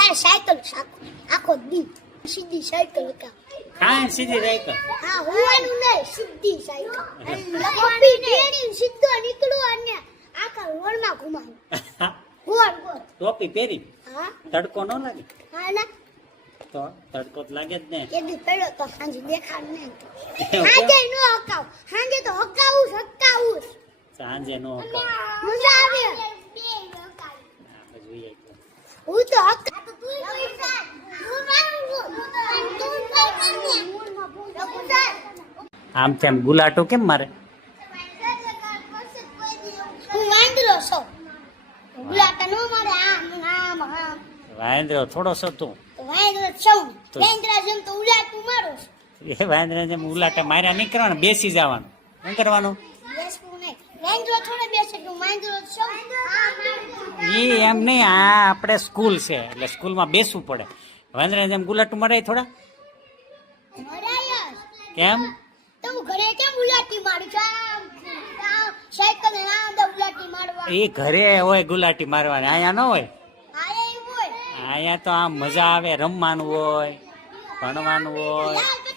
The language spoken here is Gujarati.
તાર સાયકલ આખો દી સીધી સાયકલ કા હા સીધી સાયકલ હા હોવાનું નહીં સીધી સાયકલ લપોટી ટેડી સીધો નીકળો અને આખા રોડમાં ઘુમાવું ગોળ ગોળ ટોપી પહેરી હા તડકો ન લાગે હા ના તો તડકો તો લાગે જ ને એદી પેલો તો સાંજે દેખાડ નહીં સાંજે નો હકાવ સાંજે તો હકાવું સાંજે નો મજા આવે હું તો હકા આમ તેમ ગુલાટો કેમ મારે હું વાંદરો છું ગુલાટા નો મારે આમ આમ આમ વાંદરો થોડો છો તું વાંદરો છું વાંદરા જેમ તો ઉલાટું મારો એ વાંદરા જેમ ઉલાટા માર્યા નહીં કરવાના બેસી જવાનું શું કરવાનું બેસવું નહીં વાંદરો થોડો બેસે કે વાંદરો છું એ એમ નહીં આ આપણે સ્કૂલ છે એટલે સ્કૂલમાં બેસવું પડે વાંદરા જેમ ગુલાટું મરાય થોડા મરાયા કેમ તો હું ઘરે કેમ ઉલાટી મારું છું સાયકલ ને આંદા ઉલાટી મારવા એ ઘરે હોય ગુલાટી મારવાની અહીંયા ન હોય આયા એવું હોય અહીંયા તો આમ મજા આવે રમવાનું હોય ભણવાનું હોય લાલ